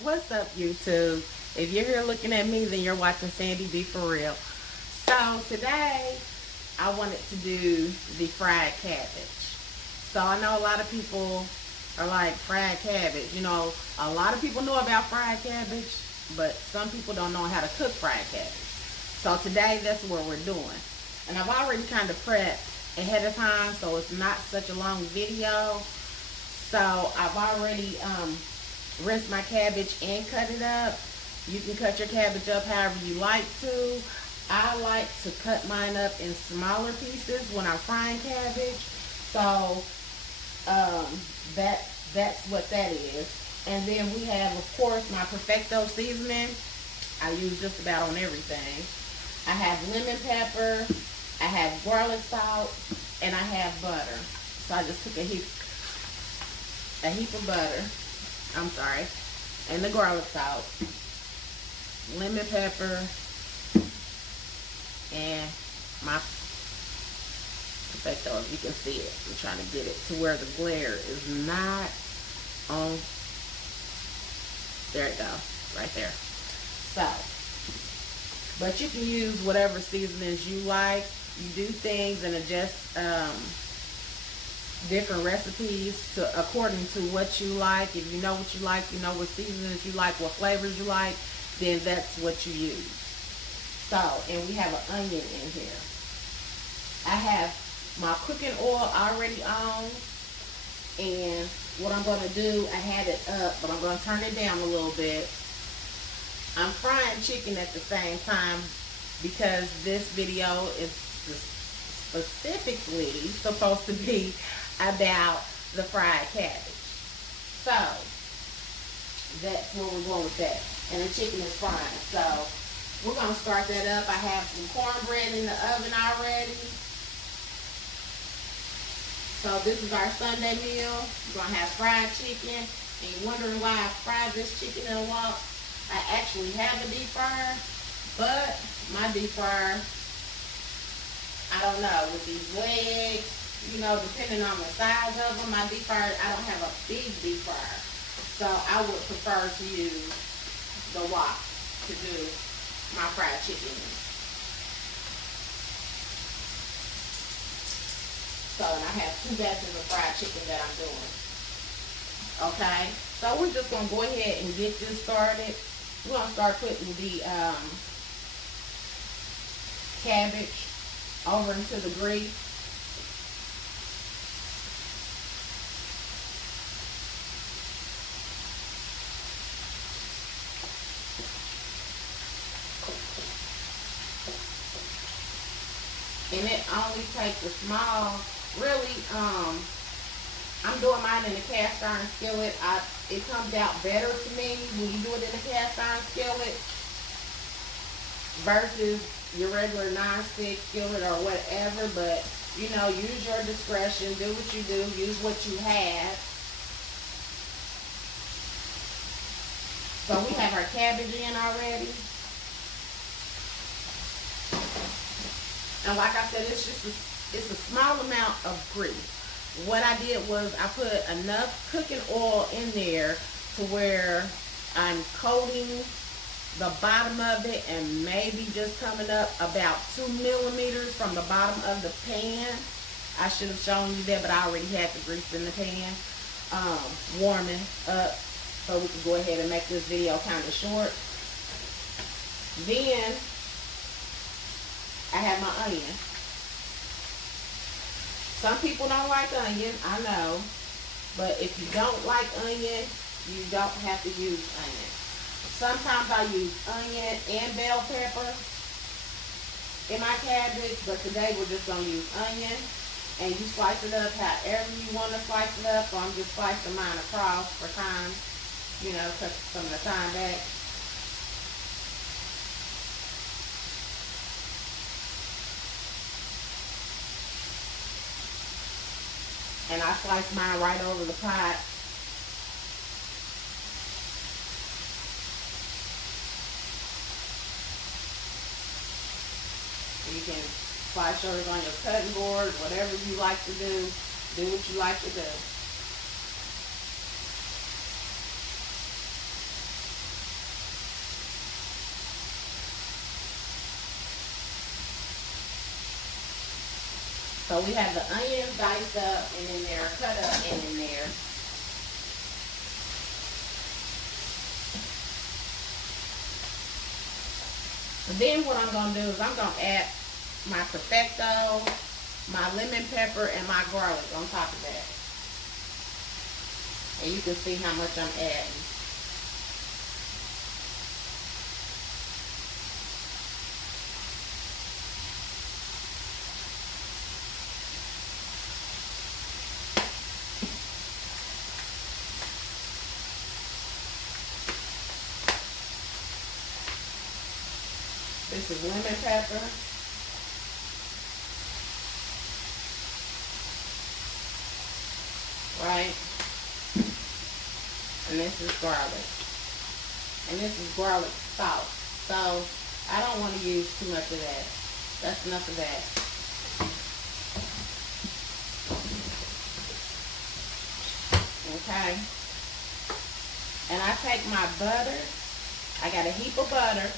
What's up, YouTube? If you're here looking at me, then you're watching Sandy Be For Real. So today, I wanted to do the fried cabbage. So I know a lot of people are like, fried cabbage. You know, a lot of people know about fried cabbage, but some people don't know how to cook fried cabbage. So today, that's what we're doing. And I've already kind of prepped ahead of time, so it's not such a long video. So I've already rinse my cabbage and cut it up. You can cut your cabbage up however you like to. I like to cut mine up in smaller pieces when I'm frying cabbage. So that's what that is. And then we have, of course, my perfecto seasoning. I use just about on everything. I have lemon pepper. I have garlic salt. And I have butter. So I just took a heap of butter. I'm sorry, and the garlic salt, lemon pepper, and my perfecto, if you can see it. I'm trying to get it to where the glare is not on. There it goes, right there. So, but you can use whatever seasonings you like. You do things and adjust different recipes according to what you like. If you know what you like, you know what seasonings you like, what flavors you like, then that's what you use. So, and we have an onion in here. I have my cooking oil already on, and what I'm going to do, I had it up, but I'm going to turn it down a little bit. I'm frying chicken at the same time because this video is specifically supposed to be about the fried cabbage. So that's where we're going with that. And the chicken is frying. So we're going to start that up. I have some cornbread in the oven already. So this is our Sunday meal. We're going to have fried chicken. And you're wondering why I fried this chicken in a wok. I actually have a deep fryer, but my deep fryer, I don't know, with these legs, you know, depending on the size of them, my deep fryer, I don't have a big deep fryer. So I would prefer to use the wok to do my fried chicken. So, and I have 2 batches of fried chicken that I'm doing. Okay, so we're just going to go ahead and get this started. We're going to start putting the cabbage over into the grease. And it only takes a small, really, I'm doing mine in a cast iron skillet. It comes out better to me when you do it in a cast iron skillet versus your regular non-stick skillet or whatever. But, you know, use your discretion. Do what you do. Use what you have. So we have our cabbage in already. And like I said, it's a small amount of grease. What I did was I put enough cooking oil in there to where I'm coating the bottom of it and maybe just coming up about 2 millimeters from the bottom of the pan. I should have shown you that, but I already had the grease in the pan warming up, so we can go ahead and make this video kind of short. Then I have my onion. Some people don't like onion, I know. But if you don't like onion, you don't have to use onion. Sometimes I use onion and bell pepper in my cabbage, but today we're just going to use onion. And you slice it up however you want to slice it up. So I'm just slicing mine across for time, you know, cut some of the time back. And I slice mine right over the pot. You can slice yours on your cutting board, whatever you like to do. Do what you like to do. So we have the onions diced up and in there, cut up and in there. And then what I'm going to do is I'm going to add my perfecto, my lemon pepper, and my garlic on top of that. And you can see how much I'm adding. This is lemon pepper. Right? And this is garlic. And this is garlic salt. So I don't want to use too much of that. That's enough of that. Okay. And I take my butter. I got a heap of butter.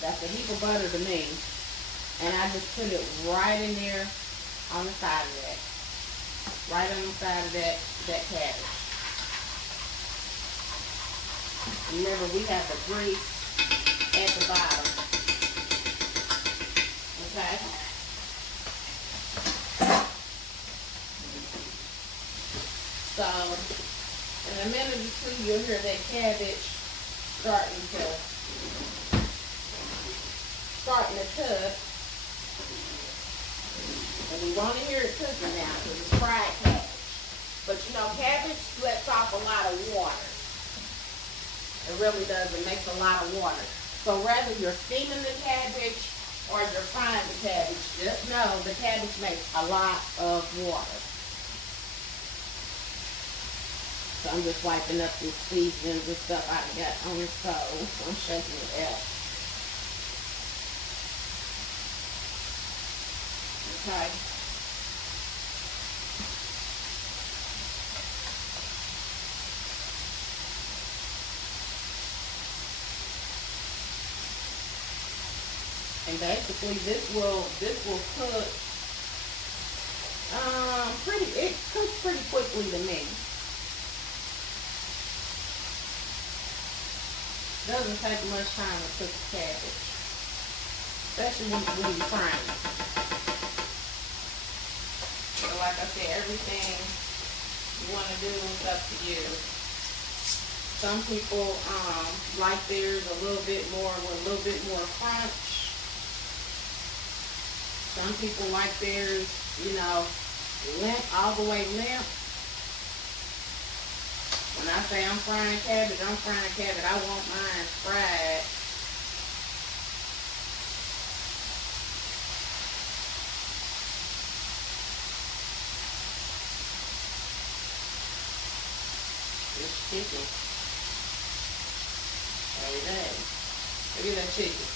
That's a heap of butter to me. And I just put it right in there on the side of that. Right on the side of that cabbage. Remember, we have the grease at the bottom. Okay? So, in a minute or two, you'll hear that cabbage starting to cook. And we want to hear it cooking now because it's fried cabbage. But you know, cabbage lets off a lot of water. It really does. It makes a lot of water. So whether you're steaming the cabbage or you're frying the cabbage, just know the cabbage makes a lot of water. So I'm just wiping up these seasonings and stuff I got on the stove. So I'm shaking it out. Okay. And basically this will cook it cooks pretty quickly to me. Doesn't take much time to cook the cabbage. Especially when you're frying it. So like I said, everything you want to do is up to you. Some people like theirs a little bit more with a little bit more crunch. Some people like theirs, you know, limp, all the way limp. When I say I'm frying cabbage, I'm frying cabbage. I want mine fried. This chicken. Hey, that. Look at that chicken.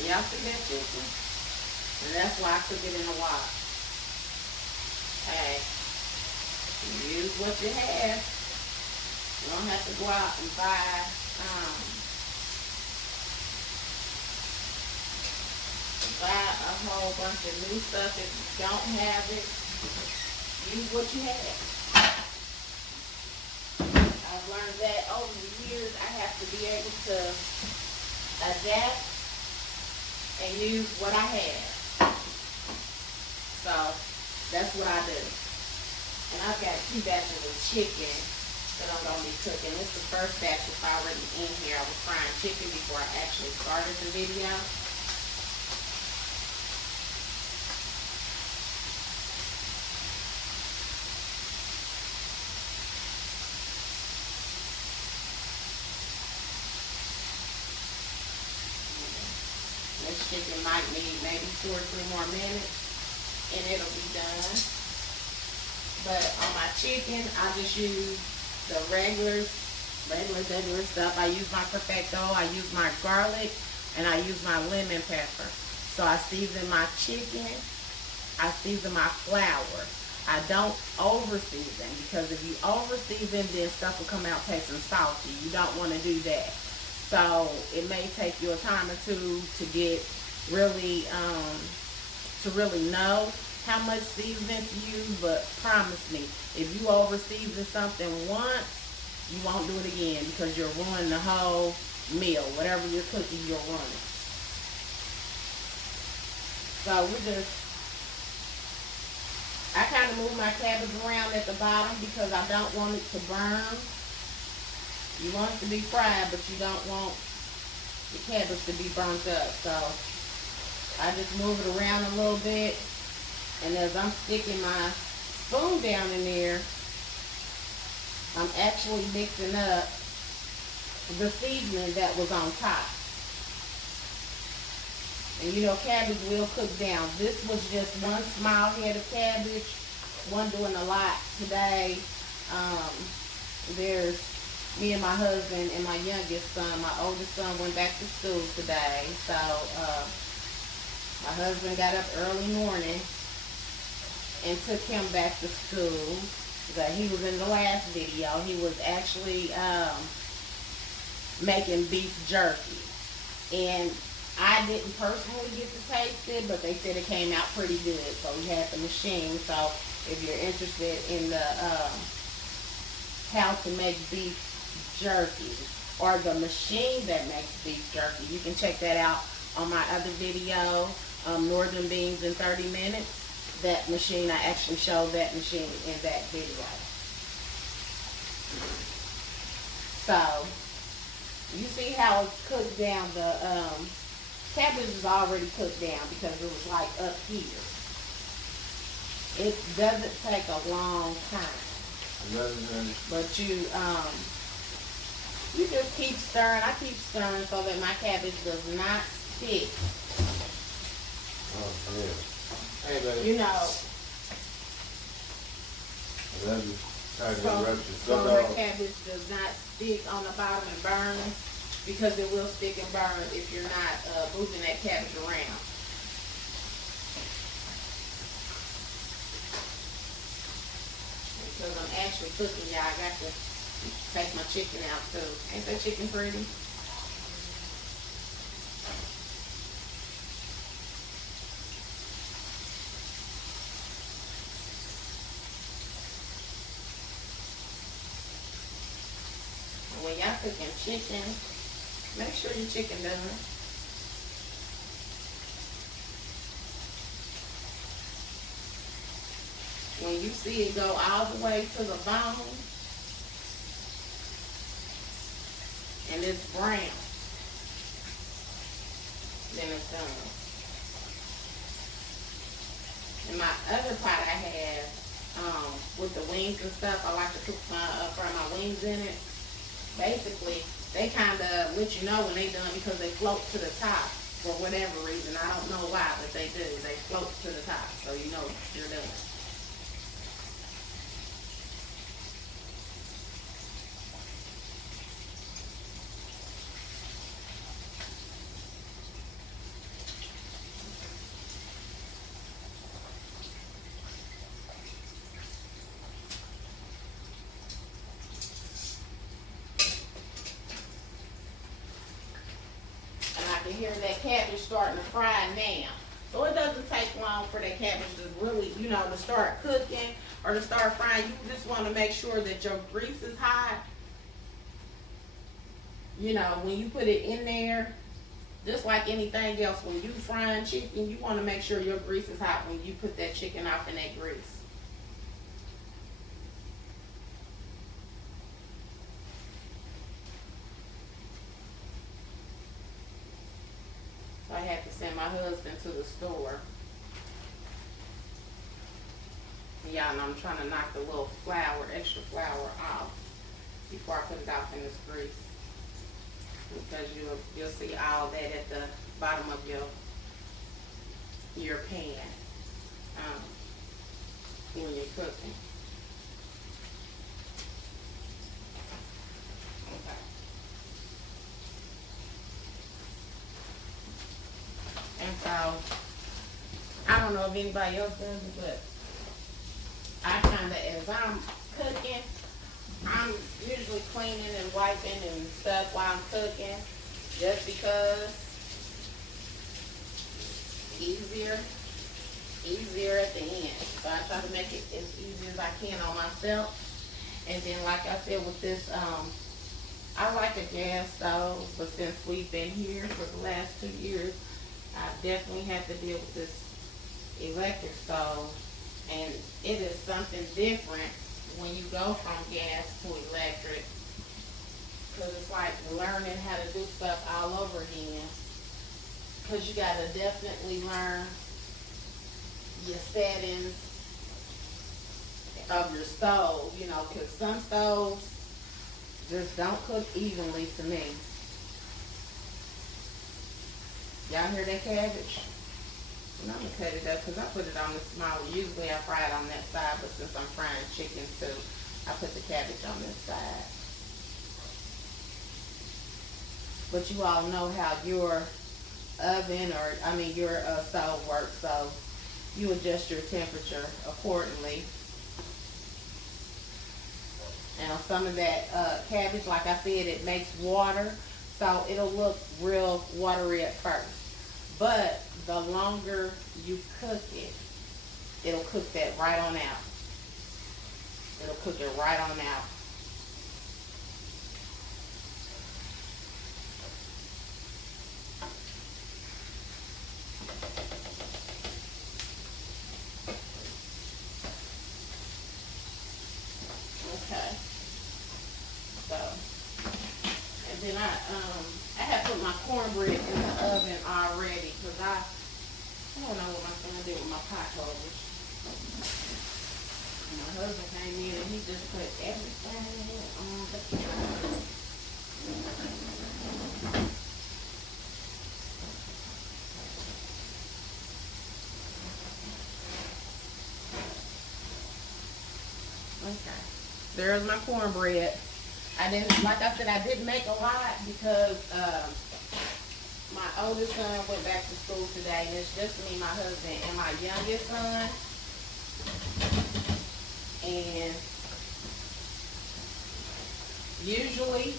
And y'all see that chicken? And that's why I cook it in a wok. Hey, use what you have. You don't have to go out and buy a whole bunch of new stuff if you don't have it. Use what you have. I've learned that over the years. I have to be able to adapt and use what I have. So that's what I do. And I've got 2 batches of chicken that I'm going to be cooking. This is the first batch that's already in here. I was frying chicken before I actually started the video. This chicken might need maybe 2 or 3 more minutes and it'll be done. But on my chicken, I just use the regular stuff. I use my perfecto, I use my garlic, and I use my lemon pepper. So I season my chicken, I season my flour. I don't over season because if you over season, then stuff will come out tasting salty. You don't want to do that. So it may take you a time or two to get really to really know how much seasoning to use, but promise me, if you over season something once, you won't do it again because you'll ruin the whole meal. Whatever you're cooking, you'll ruin it. So I kind of move my cabbage around at the bottom because I don't want it to burn. You want it to be fried, but you don't want the cabbage to be burnt up. So I just move it around a little bit. And as I'm sticking my spoon down in there, I'm actually mixing up the seasoning that was on top. And you know, cabbage will cook down. This was just one small head of cabbage. One doing a lot today. There's me and my husband and my youngest son. My oldest son went back to school today. So my husband got up early morning and took him back to school. But he was in the last video. He was actually making beef jerky. And I didn't personally get to taste it, but they said it came out pretty good. So we had the machine. So if you're interested in the how to make beef jerky or the machine that makes beef jerky, you can check that out on my other video, Northern Beans in 30 Minutes. That machine, I actually showed that machine in that video. So you see how it's cooked down. The cabbage is already cooked down because it was like up here. It doesn't take a long time. But you just keep stirring. I keep stirring so that my cabbage does not stick. Oh, yeah. Hey, baby. You know. I love you. So my cabbage does not stick on the bottom and burn, because it will stick and burn if you're not moving that cabbage around. Because I'm actually cooking, y'all, I got to take my chicken out too. Ain't that chicken pretty? When y'all cooking chicken, make sure your chicken done. When you see it go all the way to the bone and it's brown, then it's done. And my other pot I have with the wings and stuff, I like to cook fry my wings in it. Basically, they kind of let you know when they're done because they float to the top for whatever reason. I don't know why, but they do. They float to the top, so you know you're done. Hear that cabbage starting to fry now. So it doesn't take long for that cabbage to really, you know, to start cooking or to start frying. You just want to make sure that your grease is hot. You know, when you put it in there, just like anything else, when you frying chicken, you want to make sure your grease is hot when you put that chicken off in that grease. I had to send my husband to the store. Y'all know I'm trying to knock the little extra flour off before I put it off in this grease. Because you'll see all that at the bottom of your pan when you're cooking. And so, I don't know if anybody else does it, but I kind of, as I'm cooking, I'm usually cleaning and wiping and stuff while I'm cooking, just because it's easier. easier at the end. So I try to make it as easy as I can on myself. And then like I said with this, I like a gas stove, but since we've been here for the last 2 years, I definitely had to deal with this electric stove. And it is something different when you go from gas to electric. Because it's like learning how to do stuff all over again. Because you got to definitely learn your settings of your stove, you know, because some stoves just don't cook evenly to me. Y'all hear that cabbage? And I'm going to cut it up because I put it on the smaller. Usually I fry it on that side, but since I'm frying chicken too, I put the cabbage on this side. But you all know how your oven your stove works, so you adjust your temperature accordingly. Now some of that cabbage, like I said, it makes water, so it'll look real watery at first. But the longer you cook it, it'll cook that right on out. It'll cook it right on out. Okay. So, and then I have put my cornbread in the oven already because I don't know what I'm gonna do with my pot holders. My husband came in and he just put everything on the counter. Okay, there's my cornbread. Like I said, I didn't make a lot because my oldest son went back to school today, and it's just me, my husband, and my youngest son. And usually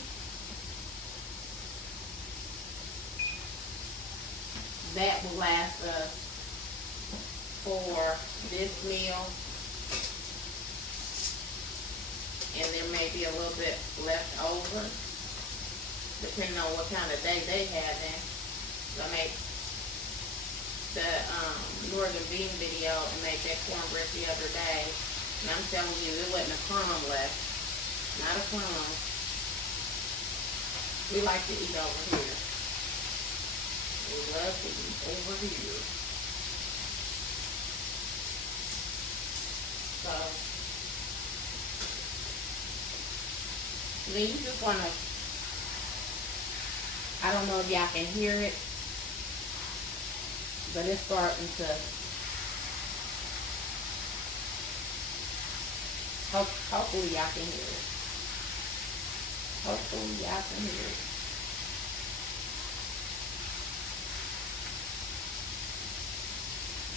that will last us for this meal. And there may be a little bit left over, depending on what kind of day they have in. So I made the Northern Bean video and made that cornbread the other day. And I'm telling you, there wasn't a crumb left. Not a crumb. We like to eat over here. We love to eat over here. So then you just want to, I don't know if y'all can hear it, but it's starting to, hopefully y'all can hear it. Hopefully y'all can hear it.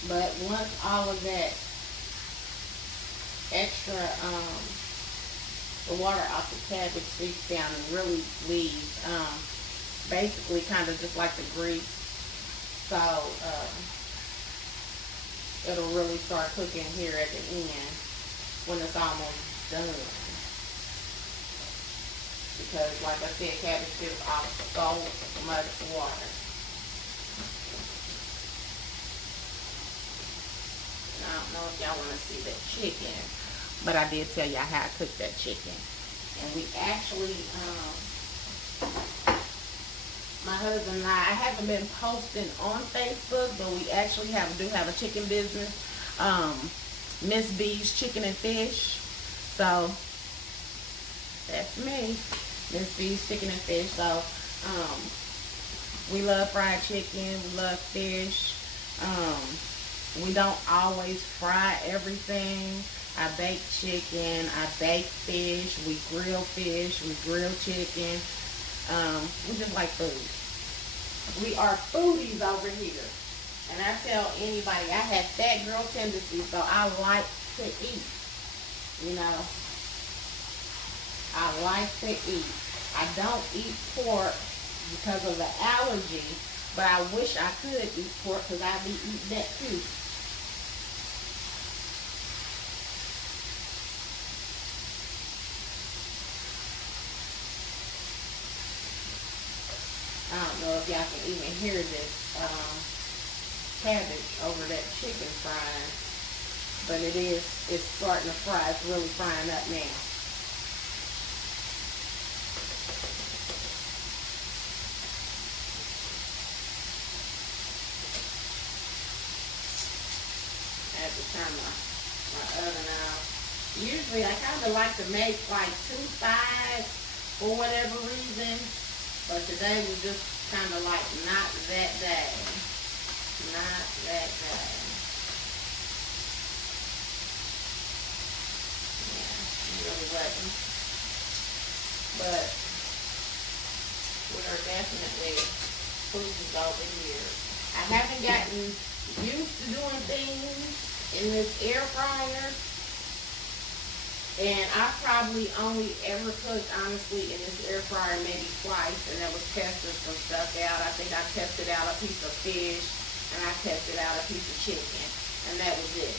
But once all of that extra, the water off the cabbage seeps down and really leaves, basically kind of just like the grease. So, it'll really start cooking here at the end when it's almost done. Because, like I said, cabbage gives off so much water. And I don't know if y'all want to see that chicken, but I did tell y'all how I cooked that chicken. And we actually, my husband and I haven't been posting on Facebook, but we actually do have a chicken business, Miss B's Chicken and Fish. So that's me, Miss B's Chicken and Fish. So we love fried chicken, we love fish. We don't always fry everything. I bake chicken, I bake fish, we grill chicken. We just like food. We are foodies over here. And I tell anybody, I have fat girl tendencies, so I like to eat. You know, I like to eat. I don't eat pork because of the allergy, but I wish I could eat pork because I'd be eating that too. I don't know if y'all can even hear this cabbage over that chicken frying. But it's starting to fry. It's really frying up now. I have to turn my oven out. Usually I kind of like to make like 2 sides for whatever reason. But today was just kind of like not that day. Not that day. Yeah, it really wasn't. But we're definitely cruising over here. I haven't gotten used to doing things in this air fryer. And I probably only ever cooked, honestly, in this air fryer maybe twice, and that was testing some stuff out. I think I tested out a piece of fish, and I tested out a piece of chicken, and that was it.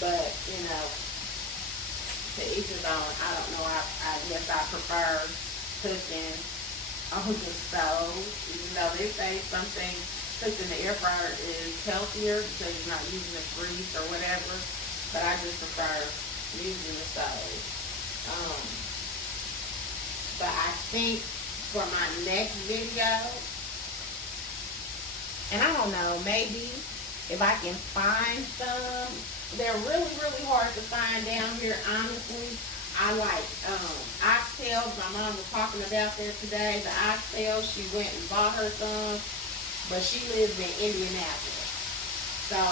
But, you know, to each his own. I don't know, I guess I prefer cooking on the stove, even though they say something cooked in the air fryer is healthier because you're not using the grease or whatever, but I just prefer using the stove. But I think for my next video, and I don't know, maybe if I can find some, they're really, really hard to find down here, honestly. I like oxtails. My mom was talking about that today. The oxtails, she went and bought her some, but she lives in Indianapolis. So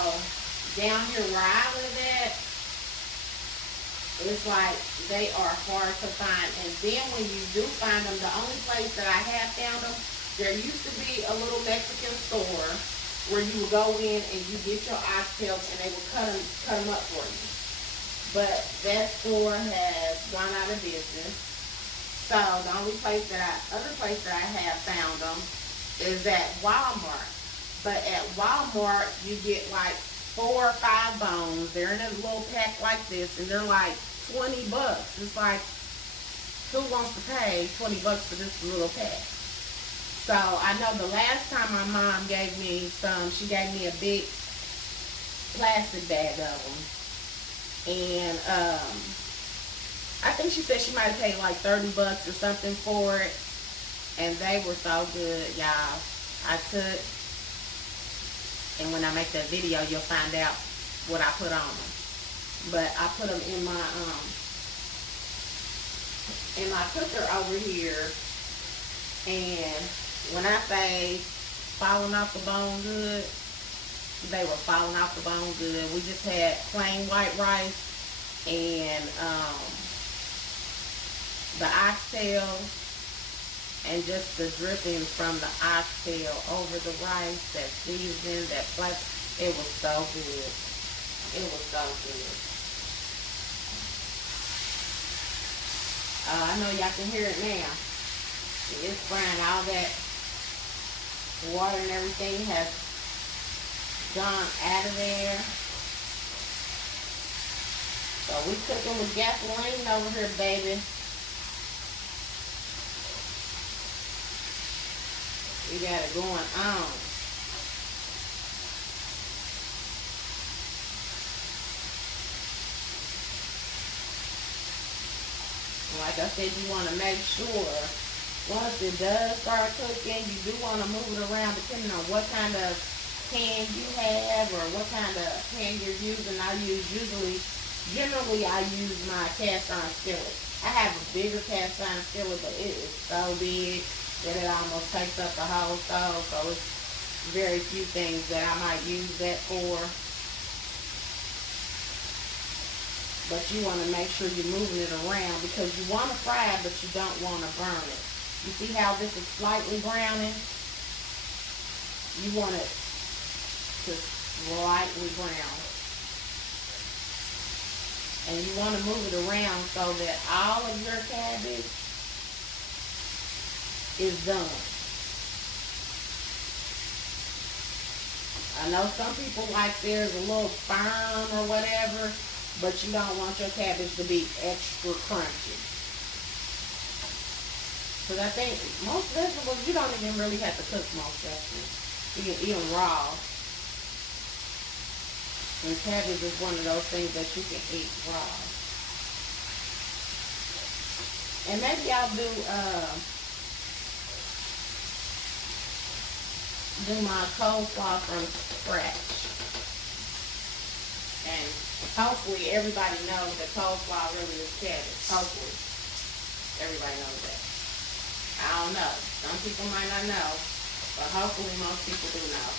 down here where I live at, it's like they are hard to find. And then when you do find them, the only place that I have found them, there used to be a little Mexican store where you would go in and you get your oxtails and they would cut them up for you. But that store has gone out of business. So the only place other place that I have found them is at Walmart. But at Walmart, you get like 4 or 5 bones. They're in a little pack like this, and they're like $20. It's like, who wants to pay $20 for this little pack? So I know the last time my mom gave me some, she gave me a big plastic bag of them. And I think she said she might have paid like $30 or something for it. And they were so good, y'all. And when I make that video, you'll find out what I put on them. But I put them in my cooker over here. And when I say falling off the bone good, they were falling off the bone good. We just had plain white rice and the oxtail and just the drippings from the oxtail over the rice, that seasoning, that flavor. It was so good. It was so good. I know y'all can hear it now. It's frying. All that water and everything has gone out of there. So we cooking with gasoline over here, baby. We got it going on. Like I said, you want to make sure once it does start cooking, you do want to move it around depending on what kind of pan you have or what kind of pan you're using. Generally I use my cast iron skillet. I have a bigger cast iron skillet, but it is so big that it almost takes up the whole stove. So it's very few things that I might use that for. But you want to make sure you're moving it around because you want to fry it, but you don't want to burn it. You see how this is slightly browning? You want it to slightly brown. And you want to move it around so that all of your cabbage is done. I know some people like theirs a little firm or whatever, but you don't want your cabbage to be extra crunchy. Because I think most vegetables, you don't even really have to cook most vegetables. You can eat them raw. And cabbage is one of those things that you can eat raw. And maybe I'll do my coleslaw from scratch. And hopefully everybody knows that coleslaw really is cabbage. Hopefully everybody knows that. I don't know. Some people might not know, but hopefully most people do know.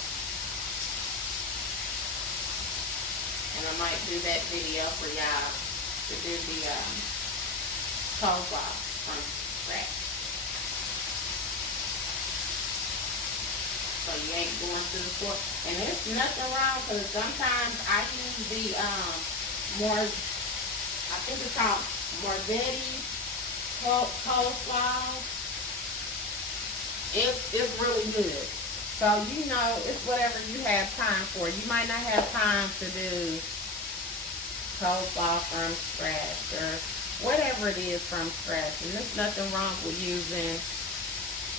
And I might do that video for y'all to do the coleslaw from scratch. So you ain't going to the store. And there's nothing wrong, because sometimes I use the I think it's called Marzetti coleslaw. It's really good. So, you know, it's whatever you have time for. You might not have time to do coleslaw from scratch or whatever it is from scratch. And there's nothing wrong with using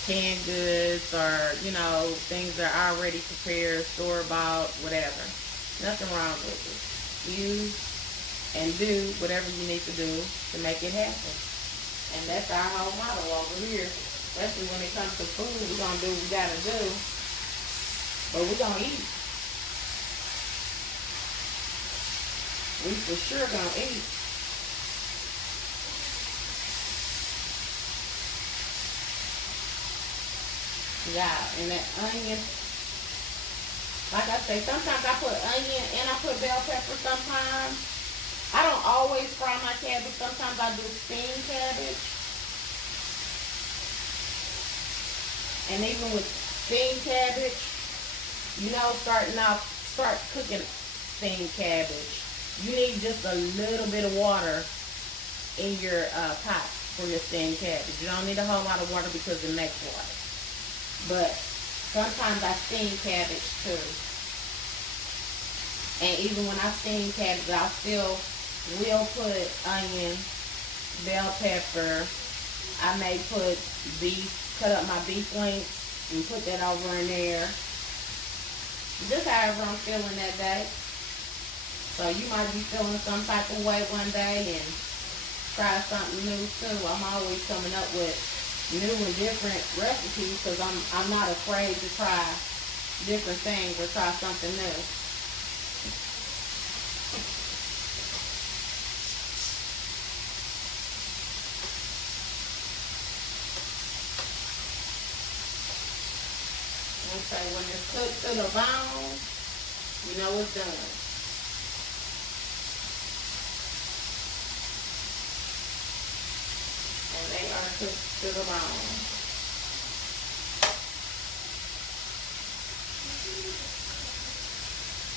canned goods or, you know, things that are already prepared, store-bought, whatever. Nothing wrong with it. Use and do whatever you need to do to make it happen. And that's our whole motto over here. Especially when it comes to food, we're going to do what we got to do. But we're going to eat. We for sure going to eat. Yeah, and that onion, like I say, sometimes I put onion and I put bell pepper sometimes. I don't always fry my cabbage. Sometimes I do steamed cabbage. And even with steamed cabbage, you know, start cooking steamed cabbage. You need just a little bit of water in your pot for your steamed cabbage. You don't need a whole lot of water because it makes water. But sometimes I steam cabbage too. And even when I steam cabbage, I still will put onion, bell pepper. I may put beef. Cut up my beef links and put that over in there. Just however I'm feeling that day. So you might be feeling some type of way one day and try something new too. I'm always coming up with new and different recipes because I'm not afraid to try different things or try something new. So when it's cooked to the bone, you know it's done. And they are cooked to the bone.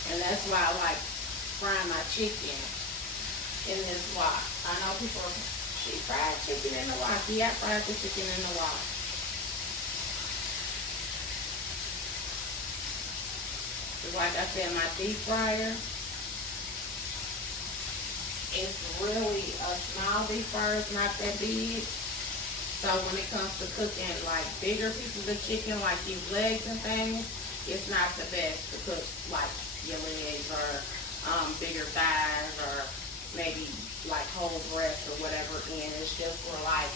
And that's why I like frying my chicken in this wok. I know people are, she fried chicken in the wok. Yeah, I fried the chicken in the wok. Like I said, my deep fryer is really a small deep fryer. It's not that big. So when it comes to cooking like bigger pieces of chicken, like these legs and things, it's not the best to cook like your legs or bigger thighs or maybe like whole breasts or whatever in. It's just for like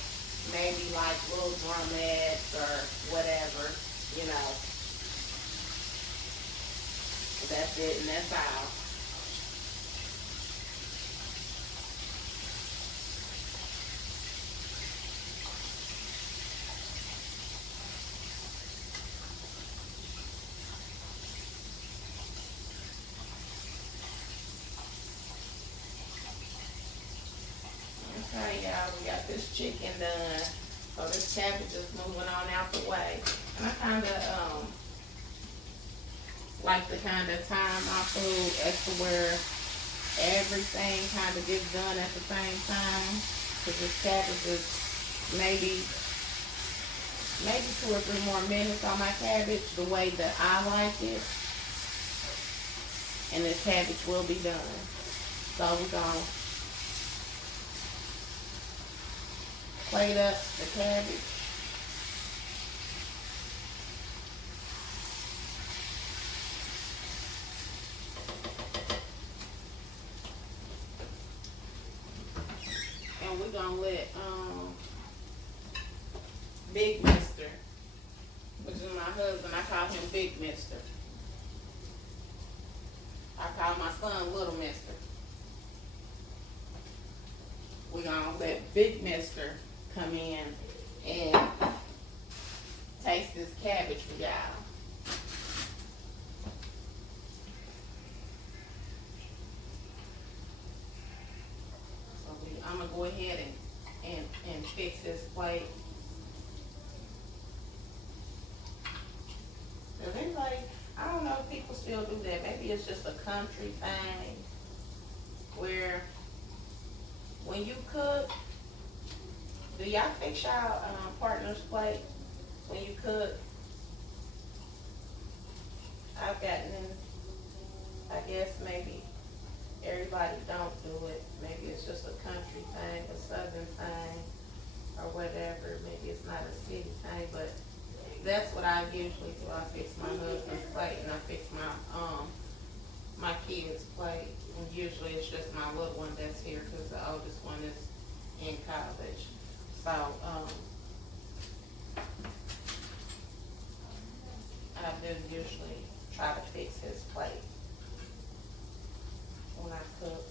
maybe like little drumettes or whatever, you know. That's it, and that's all. Okay, y'all, we got this chicken done. So this cabbage is moving on out the way. And I kind of, like to kind of time my food as to where everything kind of gets done at the same time. Because this cabbage is maybe 2 or 3 more minutes on my cabbage the way that I like it. And this cabbage will be done. So we're going to plate up the cabbage. gonna let Big Mister, which is my husband, I call him Big Mister. I call my son Little Mister. We're gonna let Big Mister come in and taste this cabbage for y'all. So I'm gonna go ahead and fix this plate. Does anybody, I don't know if people still do that. Maybe it's just a country thing where when you cook, do y'all fix y'all partner's plate when you cook? I've gotten, I guess maybe everybody don't do it. Maybe it's just a country thing, a southern thing, or whatever. Maybe it's not a city thing, but that's what I usually do. I fix my husband's plate and I fix my kids' plate. And usually it's just my little one that's here because the oldest one is in college. So, I do usually try to fix his plate when I cook.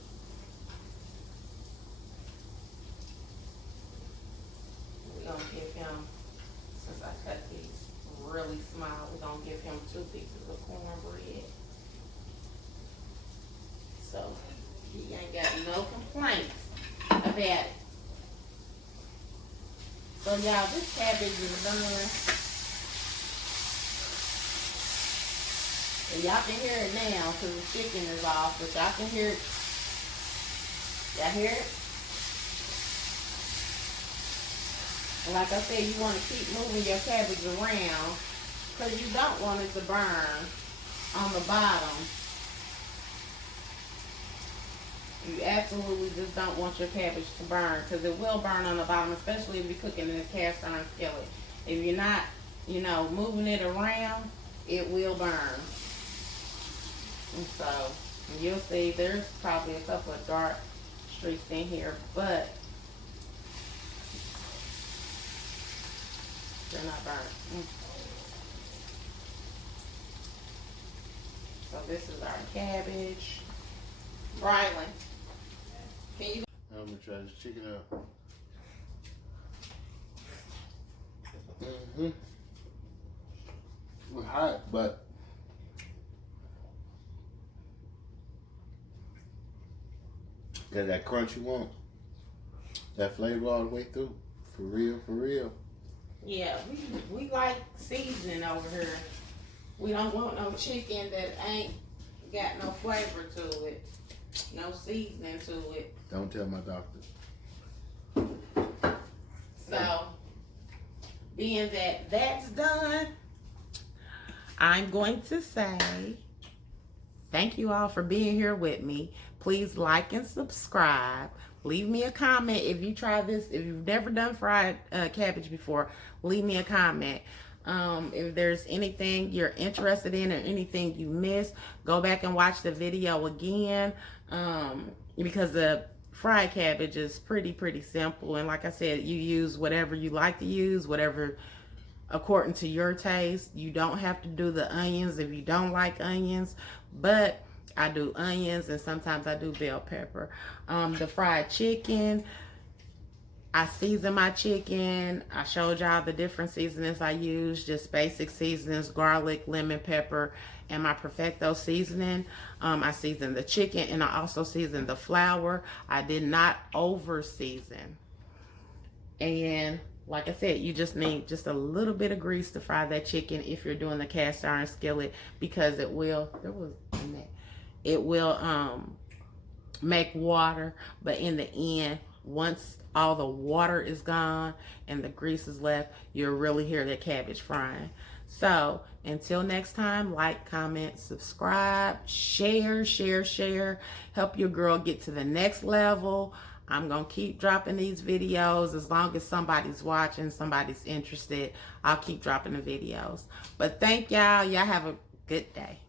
We're gonna give him, since I cut these really small, we're gonna give him 2 pieces of cornbread. So he ain't got no complaints about it. So y'all, this cabbage is done. And y'all can hear it now because the chicken is off, but y'all can hear it. Y'all hear it? And like I said, you want to keep moving your cabbage around because you don't want it to burn on the bottom. You absolutely just don't want your cabbage to burn because it will burn on the bottom, especially if you're cooking in a cast iron skillet. If you're not, moving it around, it will burn. And so, you'll see there's probably a couple of dark streaks in here, but they're not burnt. So this is our cabbage. Brylan, can you? I'm gonna try this chicken up. It's hot, but got that crunch you want. That flavor all the way through. For real, for real. Yeah, we like seasoning over here. We don't want no chicken that ain't got no flavor to it. No seasoning to it. Don't tell my doctor. So, being that that's done, I'm going to say thank you all for being here with me. Please like and subscribe. Leave me a comment if you try this. If you've never done fried cabbage before, leave me a comment. If there's anything you're interested in or anything you missed, go back and watch the video again, because the fried cabbage is pretty simple. And like I said, you use whatever you like to use, whatever according to your taste. You don't have to do the onions if you don't like onions, but I do onions and sometimes I do bell pepper. The fried chicken, I season my chicken. I showed y'all the different seasonings I use, just basic seasonings, garlic, lemon, pepper, and my perfecto seasoning. I seasoned the chicken and I also seasoned the flour. I did not over season. And like I said, you just need just a little bit of grease to fry that chicken if you're doing the cast iron skillet, because it will, make water, but in the end, once all the water is gone and the grease is left, you'll really hear that cabbage frying. So until next time, like, comment, subscribe, share. Help your girl get to the next level. I'm gonna keep dropping these videos as long as somebody's watching, somebody's interested. I'll keep dropping the videos. But thank y'all. Y'all have a good day.